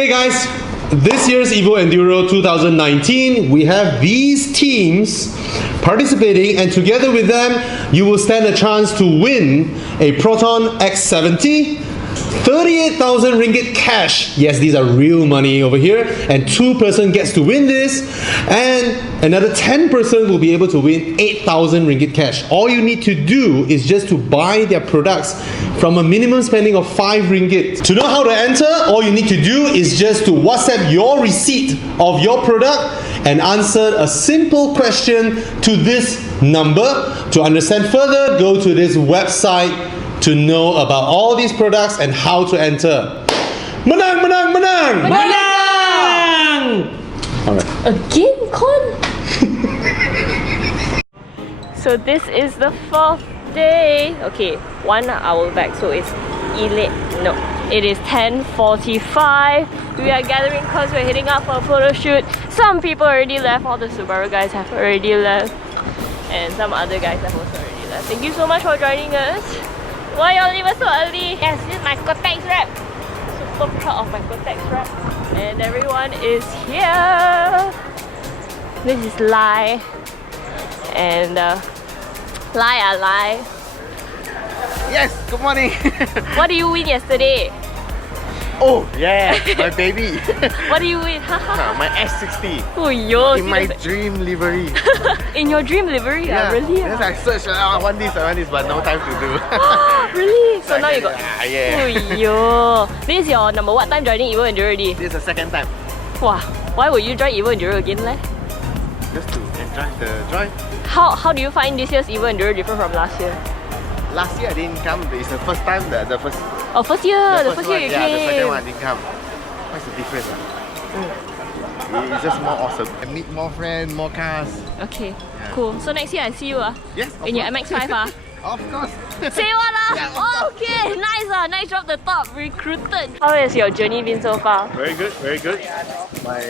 Okay guys, this year's Evo Enduro 2019, we have these teams participating, and together with them, you will stand a chance to win a Proton X70, 38,000 ringgit cash. Yes, these are real money over here, and 2-person gets to win this, and another 10-person will be able to win 8,000 ringgit cash. All you need to do is just to buy their products from a minimum spending of 5 ringgit. To know how to enter, all you need to do is just to WhatsApp your receipt of your product and answer a simple question to this number. To understand further, go to this website to know about all these products and how to enter. Menang, menang, menang! Menang! Alright. Again, Con? So this is the 4th day. Okay, 1 hour back, so it's it is 10:45. We are gathering because we're heading out for a photo shoot. Some people already left, all the Subaru guys have already left, and some other guys have also already left. Thank you so much for joining us. Why y'all leave us so early? Yes, this is my Cortex wrap. Super proud of my Cortex wrap. And everyone is here. This is Lai. And Lai. Yes, good morning. What did you win yesterday? Oh, yeah, my baby. What did you win? My S60. Oh, yo. In my dream livery. In your dream livery? Yeah, Really? yes, I searched, I want this, but no time to do. Really? So now you got... Yeah. Oh, yo. This is your number what time joining Evo Enduro already? This is the second time. Wow. Why would you join Evo Enduro again, leh? Just to enjoy the drive. How do you find this year's Evo Enduro different from last year? Last year I didn't come, it's the first time, the first... Oh, first year you one, came. Yeah, the second one I didn't come. What's the difference? It's just more awesome. I meet more friends, more cars. Okay, Yeah. cool. So next year I see you Yes, in your MX-5 Of course. Say what Yeah, Oh, okay, nice nice drop the top, recruited. How has your journey been so far? Very good, very good. My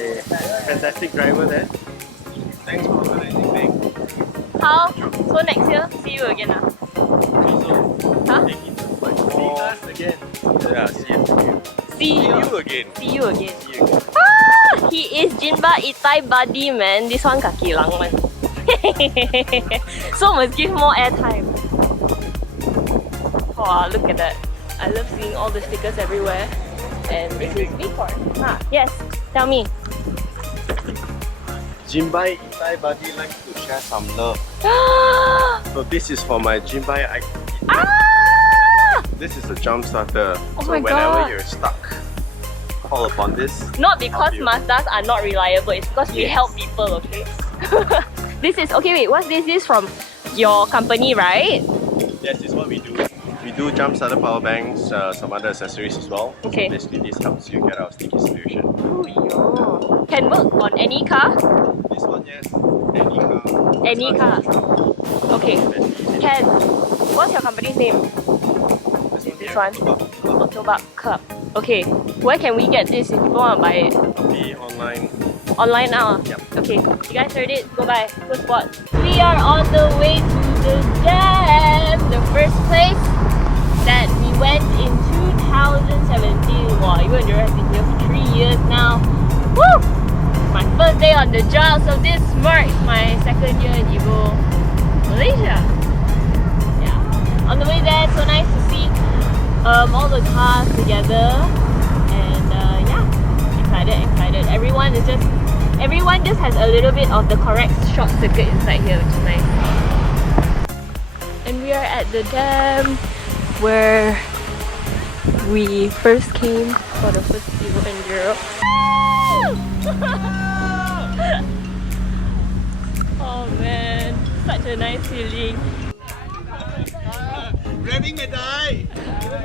fantastic driver there. Thanks for organizing things. How? So next year, see you again Huh? See us again. Yeah, see you again. See you again. See you again. Ah, he is Jinba Itai buddy, man. This one kaki lang man. So must give more airtime. Wow, look at that. I love seeing all the stickers everywhere. And this is Victor. Yes, tell me. Jinbai Itai buddy likes to share some love. So this is for my Jinbai. This is a jump starter. Oh so my whenever God. you're stuck, call upon this. Not because Help you. Mazdas are not reliable, it's because we Yes. help people, okay? This is, okay wait, what's this? This is from your company, right? Yes, this is what we do. We do jump starter power banks, some other accessories as well. Okay. So basically this helps you get out of sticky solution. Oh, yo. Can work on any car? This one, yes. Any car. Any car. Okay. Can. What's your company's name? This one? Otobak Club. Okay. Where can we get this if people want to buy it? Be online. Online now? Yep. Okay. You guys heard it? Go buy. Go spot. We are on the way to the dam. The first place that we went in 2017. Wow, Evo Enduro has been here for 3 years now. Woo! My first day on the job, so this marks my second year in Evo Malaysia. Yeah. On the way there, so nice to see all the cars together, and yeah, excited. Everyone just has a little bit of the correct short circuit inside here, which is nice. And we are at the dam where we first came for the first Evo Enduro. Oh man, such a nice feeling. Ready, medai!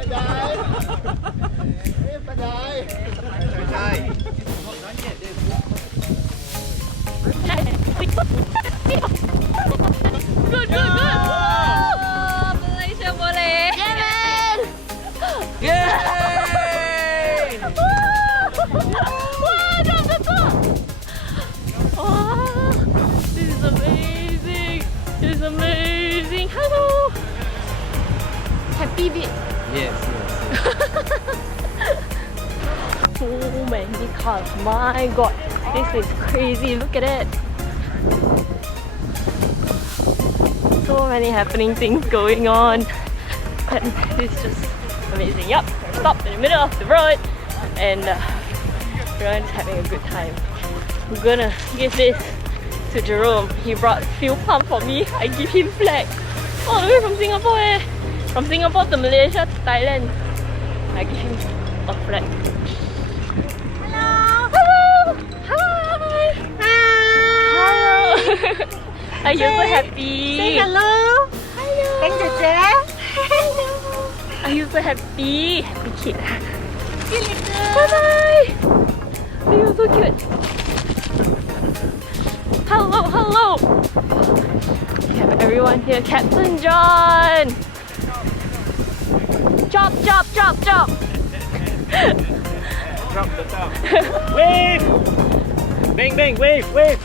Medai! Good. Oh, Malaysia boleh. Yeah, man. Yay! Wow, drop the top. Wow, this is amazing. Hello. Happy bit. Yes. so many cars. My god, this is crazy. Look at it. So many happening things going on. And it's just amazing. Yup, we're stopped in the middle of the road and everyone's having a good time. I'm gonna give this to Jerome. He brought fuel pump for me. I give him flag. All the way from Singapore eh. From Singapore to Malaysia to Thailand. I give him a flag. Hello! Hello! Hi! Hello! Are you so happy? Say hello. Hello. Thank you, hello. Are you so happy? Happy kid. See you later. Bye bye! Oh, you're so cute. Hello, hello! We have everyone here. Captain John! Chop, chop, chop, chop! Drop the top. Wave! Bang, bang, wave, wave!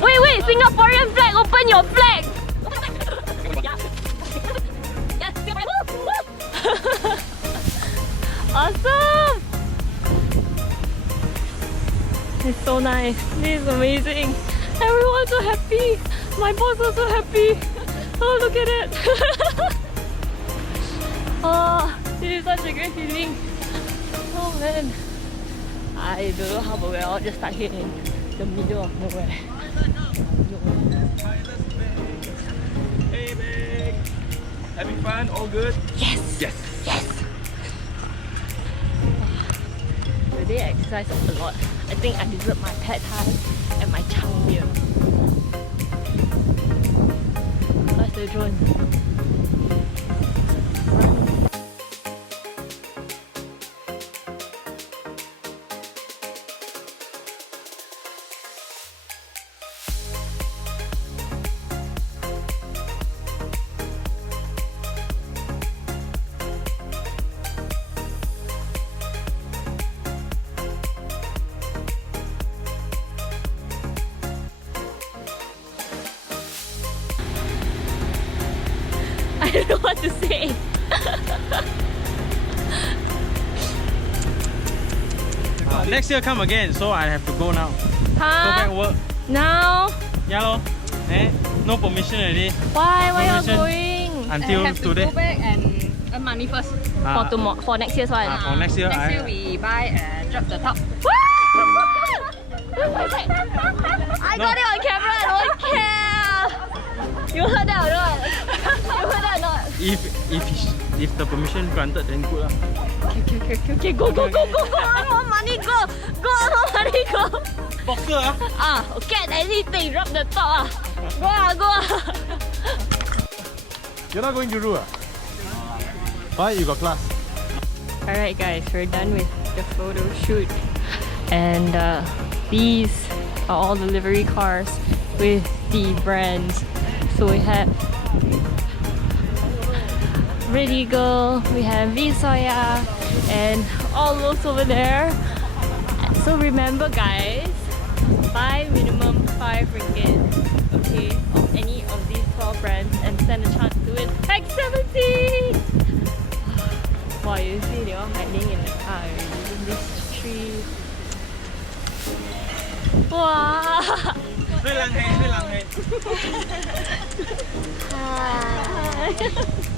Wait, wait! Singaporean flag! Open your flag! Awesome! It's so nice. This is amazing. Everyone's so happy. My boss is so happy. Oh, look at it. Oh, this is such a great feeling. Oh man. I don't know how, but we're all just stuck here in the middle of nowhere. Hey, bang! Having fun? All good? Yes! Yes! Yes! Today I exercised a lot. I think I deserve my pad thai and my chang beer. Where's the drone? I don't know what to say. Next year come again, so I have to go now. Go back Huh? work. Now? Yeah lor. Eh? No permission already. Why? Why are you Permission. going? Until I have to today. go back and earn money first. For tomorrow, for next year's one. For next year, Next year we buy and drop the top. I got it on camera, I don't care. You heard that or not? You heard that or not? If the permission granted, then good lah. Okay, go, go, go, go, go. I want money, go. Go, I want money, go. Boxer ah. Get anything, drop the top Go go You're not going to do Why? You got class. Alright guys, we're done with the photo shoot. And these are all the livery cars with the brands. So we have Ready Girl, we have Visoya, and all those over there. So remember guys, buy minimum 5 ringgit, okay, of any of these 12 brands and stand a chance to win Pack 70! Wow, you see they all hiding in the car using this tree. Wow! Hơi lăng hay, hơi lăng hay. Hi!